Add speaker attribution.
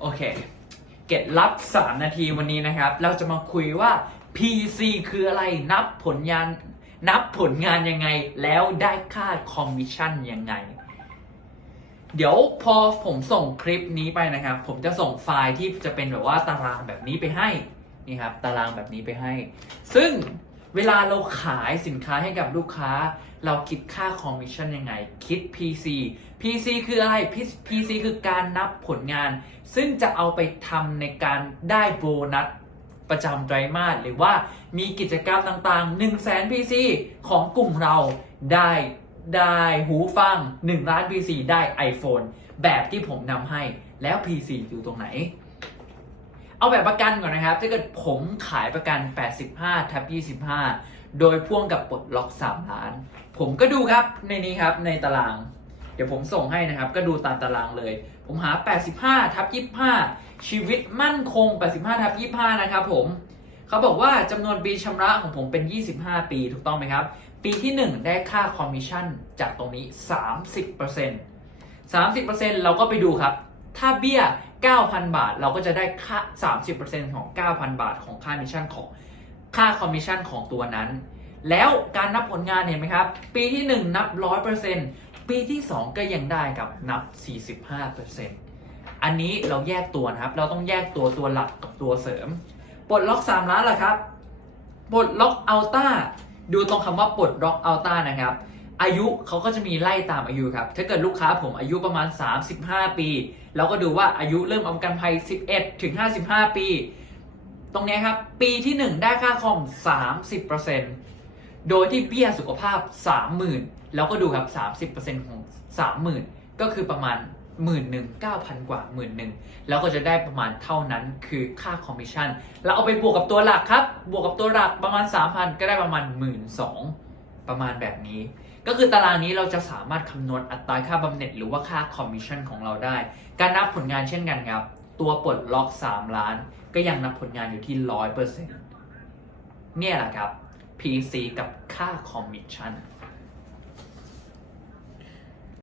Speaker 1: โอเค เก็ตลับ 3 นาทีวันนี้นะครับ เราจะมาคุยว่า PC คืออะไรนับผลงาน นับผลงานยังไง แล้วได้ค่าคอมมิชชั่นยังไง เดี๋ยวพอผมส่งคลิปนี้ไปนะครับ ผมจะส่งไฟล์ที่จะเป็นแบบว่าตารางแบบนี้ไปให้ นี่ครับ ตารางแบบนี้ไปให้ ซึ่ง เวลาเราขายสินค้าให้กับลูกค้า เราคิดค่าคอมมิชชั่นยังไง คิด PC PC คืออะไร PC คือการนับผลงาน ซึ่งจะเอาไปทำในการได้โบนัสประจำไตรมาสหรือว่ามีกิจกรรมต่างๆ 1 0 0 0 0แสน PC ของกลุ่มเราได้ได้หูฟัง 1 ล้าน PC ได้ iPhone แบบที่ผมนำให้แล้ว PC อยู่ตรงไหน เอาแบบประกันก่อนนะครับ ถ้าเกิดผมขายประกัน 85ทับ25 โดยพ่วงกับปลดล็อก 3 ล้าน ผมก็ดูครับในนี้ครับในตาราง เดี๋ยวผมส่งให้นะครับ ก็ดูตามตารางเลย ผมหา 85ทับ25 ชีวิตมั่นคง 85ทับ25 นะครับผมเขาบอกว่าจำนวนปีชำระของผมเป็น 25 ปีถูกต้องไหมครับ ปีที่ 1 ได้ค่าคอมมิชชั่นจากตรงนี้ 30% 30%เราก็ไปดูครับ ถ้าเบี้ย 9,000 บาท เราก็จะได้ค่า 30%ของ 9,000 บาทของค่ามิชชั่นของค่าคอมมิชชั่นของตัวนั้น แล้วการนับผลงานเห็นไหมครับ ปีที่ 1 นับ 100%ปีที่ 2 ก็ยังได้กับนับ 45%อันนี้เราแยกตัวนะครับ เราต้องแยกตัวตัวหลักกับตัวเสริม ปลดล็อก 3 ล้านล่ะครับ ปลดล็อกอัลต้าดูตรงคำว่าปลดล็อกอัลต้านะครับ อายุเขาก็จะมีไล่ตามอายุครับ ถ้าเกิดลูกค้าผมอายุประมาณ 35 ปี เราก็ดูว่าอายุเริ่มเอากันภัย 11 ถึง 55 ปี ตรงนี้ครับ ปีที่ 1 ได้ค่าคอม 30%โดยที่เบี้ยสุขภาพ 30,000 แล้วก็ดูครับ 30%ของ 30,000 ก็คือประมาณหมื่นหนึ่งเก้าพันกว่าหมื่นหนึ่งแล้วก็จะได้ประมาณเท่านั้นคือค่าคอมมิชชั่นเราเอาไปบวกกับตัวหลักครับ บวกกับตัวหลักประมาณ3,000ก็ได้ประมาณ1 2ื่น ประมาณแบบนี้ ก็คือตารางนี้เราจะสามารถคำนวณอัตราค่าบำเหน็จหรือว่าค่าคอมมิชชั่นของเราได้ การนับผลงานเช่นกันครับ ตัวปลดล็อก 3 ล้าน ก็ยังนับผลงานอยู่ที่ 100%เนี่ยแหละครับ PC กับค่าคอมมิชชั่น